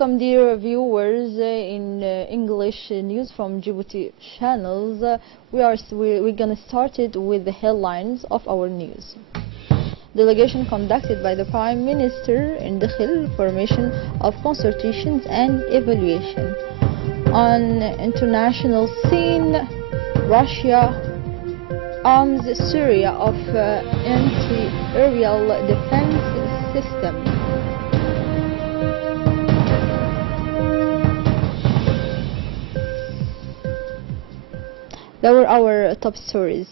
Welcome, dear viewers, in English news from Djibouti channels. We're gonna start it with the headlines of our news. Delegation conducted by the Prime Minister in Dakhil, formation of consultations and evaluation. On international scene, Russia arms Syria of anti-aerial defense system. There were our top stories.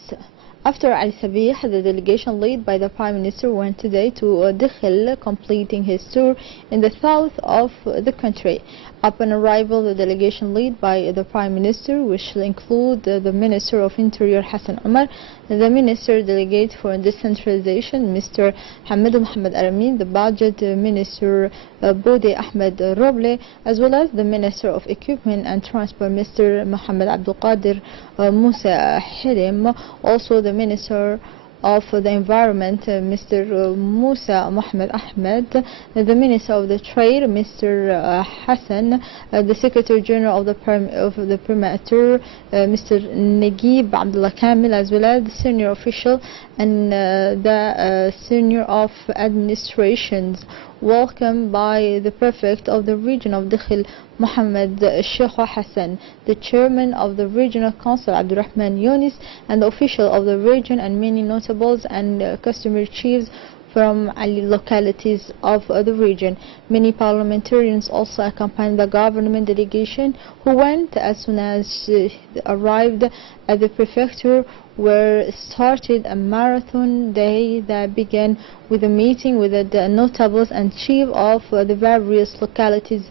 After Ali Sabih, the delegation led by the Prime Minister went today to Dakhil, completing his tour in the south of the country. Upon arrival, the delegation led by the Prime Minister, which will include the Minister of Interior Hassan Omar, the Minister Delegate for Decentralization, Mr. Hamid Mohammed Aramin, the Budget Minister Bode Ahmed Roble, as well as the Minister of Equipment and Transport, Mr. Mohammed Abdul Qadir Musa Hirim, also the Minister of the Environment, Mr. Musa Mohammed Ahmed, the Minister of the Trade, Mr. Hassan, the Secretary General of the Primatur, Mr. Naguib Abdullah Kamil, as well as the senior official and the senior of administrations. Welcomed by the Prefect of the region of Dakhil, Mohammed Sheikh Hassan, the Chairman of the Regional Council, Abdurrahman Yunis, and the official of the region, and many notables and customary chiefs from localities of the region. Many parliamentarians also accompanied the government delegation, who went as soon as they arrived at the prefecture, where started a marathon day that began with a meeting with the notables and chief of the various localities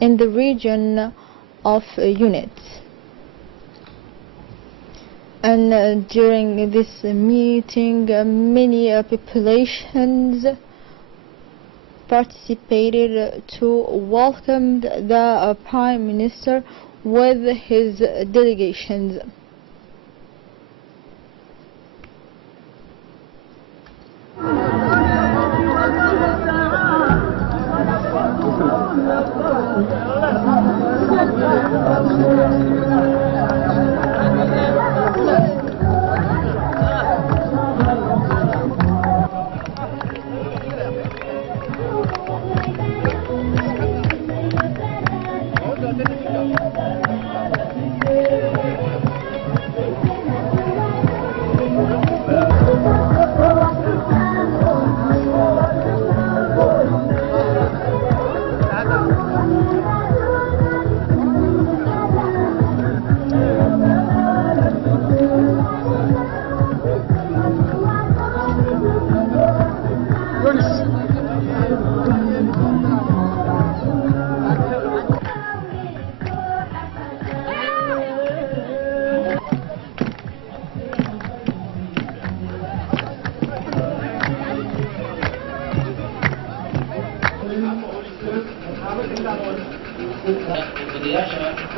in the region of units. And during this meeting, many populations participated to welcome the Prime Minister with his delegations.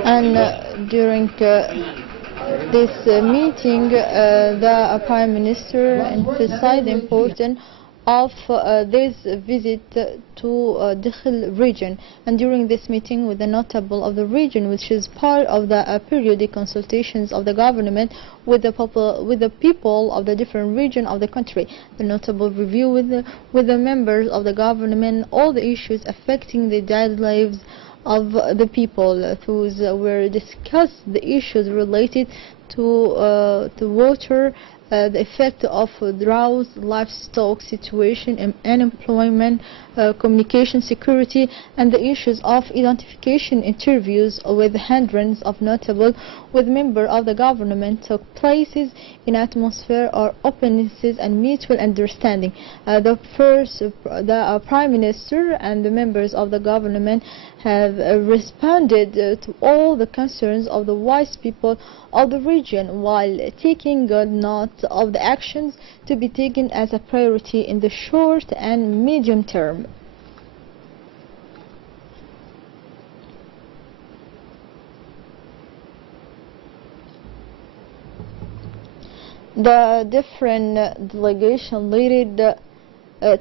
And during this meeting, the Prime Minister emphasized the importance of this visit to Dakhil region. And during this meeting with the notable of the region, which is part of the periodic consultations of the government with the people of the different region of the country, the notable review with the members of the government all the issues affecting the daily lives of the people. Those were discussed the issues related to water, the effect of drought, livestock situation, unemployment, communication security, and the issues of identification. Interviews with hundreds of notables with members of the government took places in atmosphere of openness and mutual understanding. The Prime Minister and the members of the government have responded to all the concerns of the wise people of the region, while taking good note of the actions to be taken as a priority in the short and medium term. The different delegation led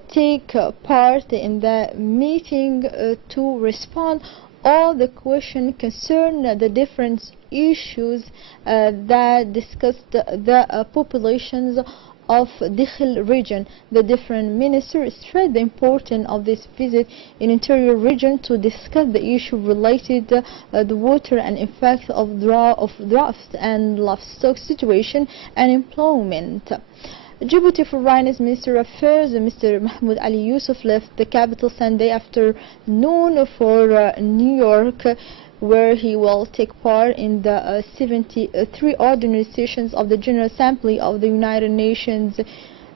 take part in the meeting to respond all the questions concern the different issues that discussed the populations of Dikhil region. The different ministers stressed the importance of this visit in interior region to discuss the issue related the water and effect of drought and livestock situation and employment. Djibouti Foreign Minister of Affairs Mr. Mahmoud Ali Yusuf left the capital Sunday afternoon for New York, where he will take part in the 73 ordinary sessions of the General Assembly of the United Nations.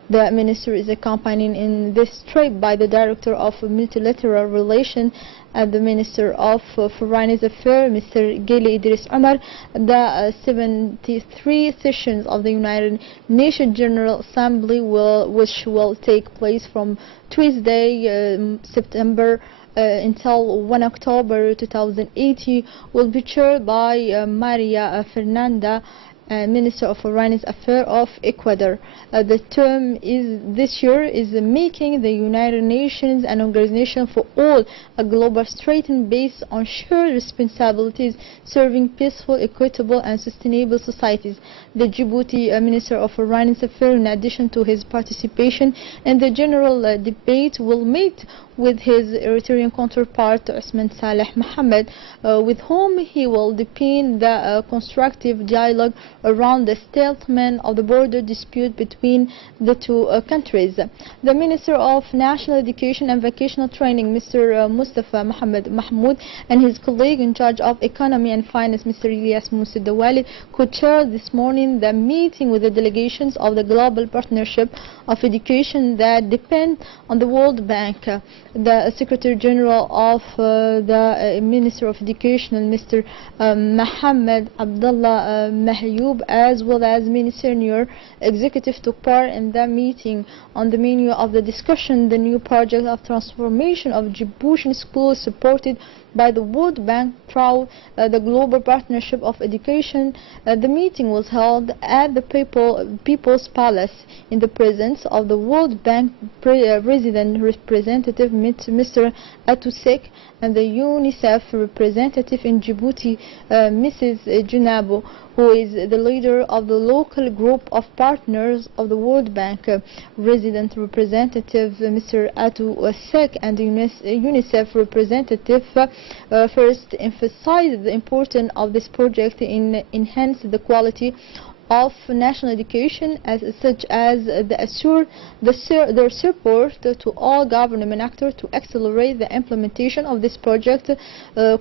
The minister is accompanied in this trip by the Director of Multilateral Relations and the Minister of Foreign Affairs, Mr. Ghili Idris Omar. The 73 sessions of the United Nations General Assembly which will take place from Tuesday, September until 1 October 2018, will be chaired by Maria Fernanda, Minister of Foreign Affairs of Ecuador. The term this year is making the United Nations an organization for all, a global strategy based on shared responsibilities, serving peaceful, equitable and sustainable societies. The Djibouti Minister of Foreign Affairs, in addition to his participation in the general debate, will meet with his Eritrean counterpart Osman Saleh Mohammed, with whom he will deepen the constructive dialogue around the settlement of the border dispute between the two countries. The Minister of National Education and Vocational Training, Mr. Mustafa Mohammed Mahmoud, and his colleague in charge of Economy and Finance, Mr. Ilyas Moussa Dawali, co-chaired this morning the meeting with the delegations of the Global Partnership of Education that depend on the World Bank. The Secretary General of the Minister of Education, Mr. Mohammed Abdullah Mahyoub, as well as many senior executives, took part in the meeting. On the menu of the discussion, the new project of transformation of Djiboutian schools supported by the World Bank through the Global Partnership of Education. The meeting was held at the People's Palace in the presence of the World Bank resident representative Mr. Atusek and the UNICEF representative in Djibouti, Mrs. Junabo, who is the leader of the local group of partners of the World Bank. Resident representative Mr. Atusek and the UNICEF representative first emphasized the importance of this project in enhancing the quality of national education, such as their support to all government actors to accelerate the implementation of this project,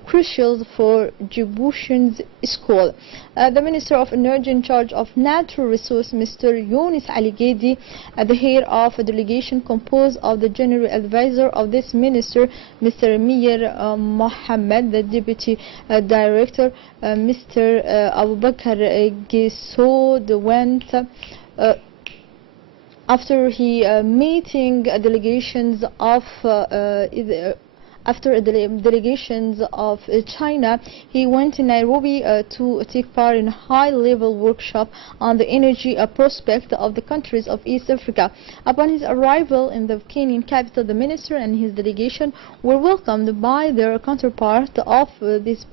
crucial for Djiboutian school. The Minister of Energy in charge of Natural Resources, Mr. Younis Ali Gedi, the head of a delegation composed of the General Advisor of this Minister, Mr. Mir Mohammed, the Deputy Director, Mr. Abu Bakr Giso, went after he meeting delegations of delegations of China. He went to Nairobi to take part in a high-level workshop on the energy prospect of the countries of East Africa. Upon his arrival in the Kenyan capital, the minister and his delegation were welcomed by their counterpart of this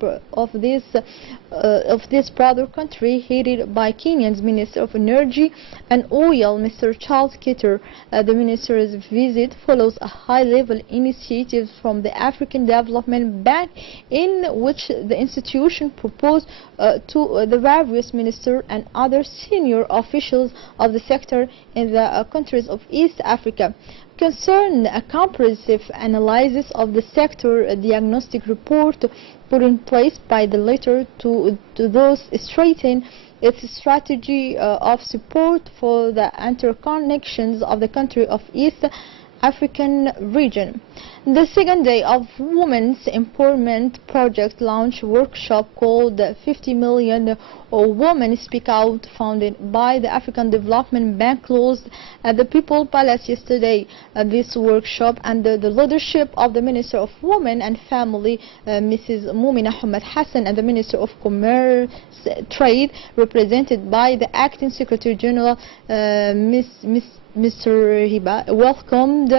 brother country, headed by Kenya's Minister of Energy and Oil, Mr. Charles Kitter. The minister's visit follows a high-level initiative from the African Development Bank, in which the institution proposed to the various ministers and other senior officials of the sector in the countries of East Africa. Concerned a comprehensive analysis of the sector diagnostic report put in place by the latter to those strengthen its strategy of support for the interconnections of the country of East African region. The second day of Women's Empowerment Project launch workshop called 50 Million Women Speak Out, founded by the African Development Bank, closed at the People Palace yesterday. This workshop, under the leadership of the Minister of Women and Family, Mrs. Mumina Ahmed Hassan, and the Minister of Commerce Trade, represented by the Acting Secretary General, Mr. Hiba welcomed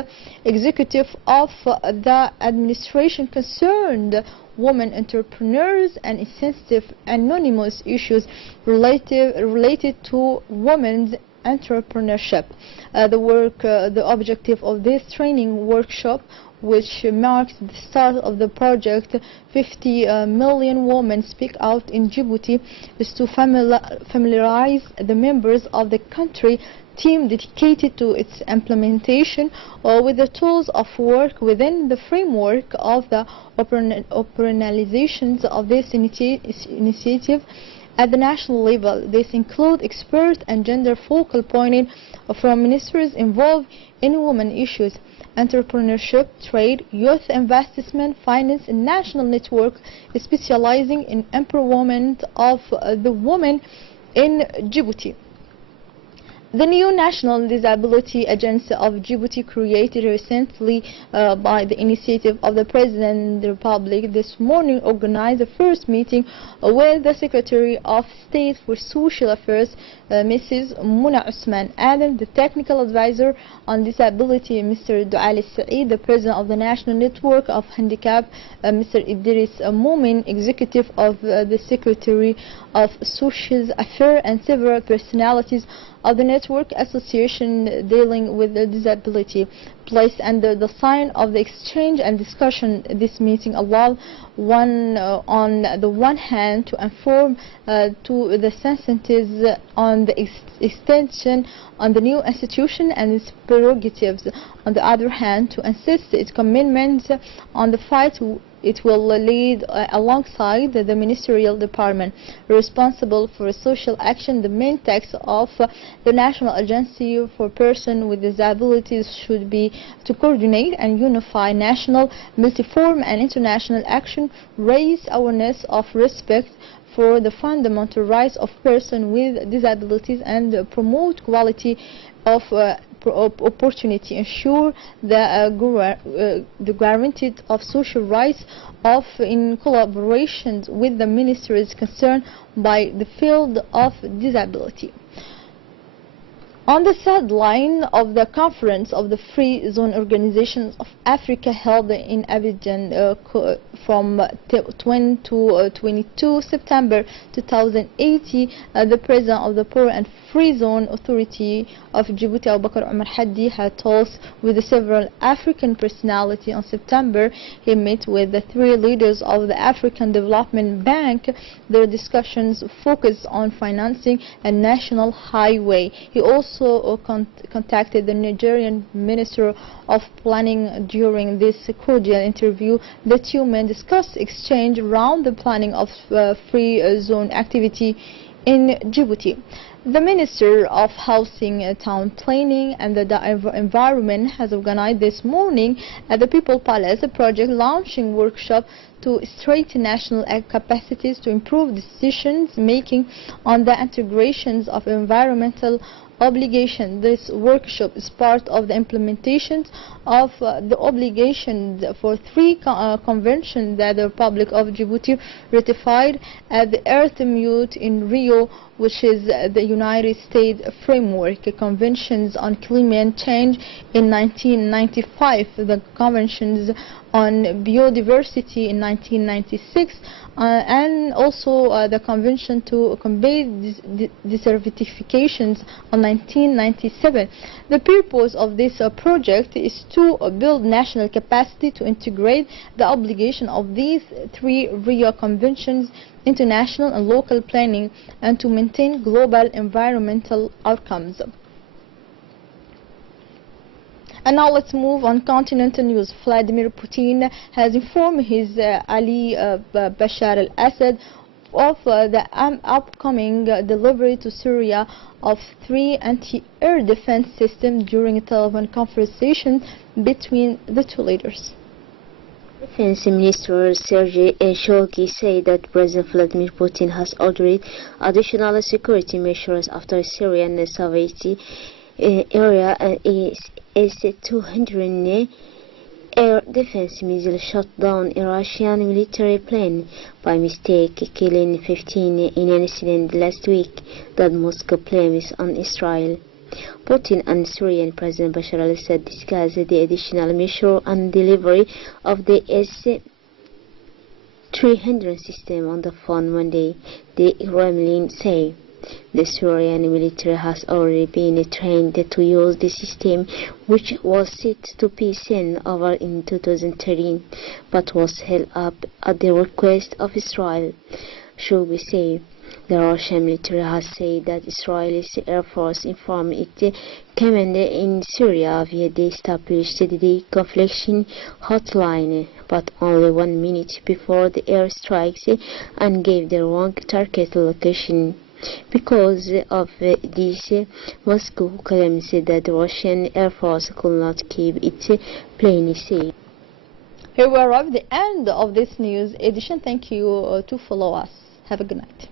executive of the administration concerned women entrepreneurs and sensitive anonymous issues related to women's entrepreneurship. The objective of this training workshop, which marks the start of the project 50 million women speak out in Djibouti, is to familiarize the members of the country team dedicated to its implementation with the tools of work within the framework of the operationalizations of this initiative at the national level. This include expert and gender focal pointing from ministers involved in women issues, entrepreneurship, trade, youth investment, finance, and national network specializing in empowerment of the women in Djibouti. The new National Disability Agency of Djibouti, created recently by the initiative of the President of the Republic, this morning organized the first meeting with the Secretary of State for Social Affairs, Mrs. Muna Usman Adam, the Technical Advisor on Disability, Mr. Douali Saeed, the President of the National Network of Handicap, Mr. Idris Moomin, Executive of the Secretary of Social Affairs, and several personalities of the network association dealing with the disability. Placed under the sign of the exchange and discussion, this meeting allowed on the one hand to inform to the sensitives on the extension on the new institution and its prerogatives, on the other hand to insist its commitment on the fight it will lead alongside the ministerial department responsible for social action. The main text of the National Agency for Persons with Disabilities should be to coordinate and unify national, multiform and international action, raise awareness of respect for the fundamental rights of persons with disabilities, and promote quality of opportunity, ensure the guarantee of social rights in collaboration with the ministries concerned by the field of disability. On the sideline of the conference of the Free Zone Organizations of Africa held in Abidjan from 20 to 22 September 2018, the President of the Poor and Free Zone Authority of Djibouti, Abu Bakr Omar Haddi, had talks with several African personalities. On September, he met with the three leaders of the African Development Bank. Their discussions focused on financing a national highway. He also contacted the Nigerian Minister of Planning. During this cordial interview, the two men discussed exchange around the planning of free zone activity in Djibouti. The Minister of Housing, Town Planning and the Environment has organized this morning at the People Palace a project launching workshop to strengthen national capacities to improve decisions making on the integrations of environmental obligation. This workshop is part of the implementation of the obligations for three conventions that the Republic of Djibouti ratified at the Earth Summit in Rio, which is the United States Framework Conventions on Climate Change in 1995, the Conventions on Biodiversity in 1996, and also the Convention to combat desertifications on 1997. The purpose of this project is to build national capacity to integrate the obligation of these three Rio Conventions into national and local planning and to maintain global environmental outcomes. And now let's move on continental news. Vladimir Putin has informed his ally Bashar al-Assad of the upcoming delivery to Syria of 3 anti-air defense systems during a telephone conversation between the two leaders. Defense Minister Sergei Shoigu said that President Vladimir Putin has ordered additional security measures after Syrian Soviet area S-200 air defense missile shot down a Russian military plane by mistake, killing 15 in an incident last week that Moscow blames on Israel. Putin and Syrian President Bashar al-Assad discussed the additional measure and delivery of the S-300 system on the phone Monday, the Kremlin said. The Syrian military has already been trained to use the system, which was set to be sent over in 2013, but was held up at the request of Israel. Should we say? The Russian military has said that Israel's Air Force informed its commander in Syria via the established de-confliction hotline, but only 1 minute before the airstrikes, and gave the wrong target location. Because of this, Moscow claims that the Russian Air Force could not keep its plane safe. Here we arrive at the end of this news edition. Thank you to follow us. Have a good night.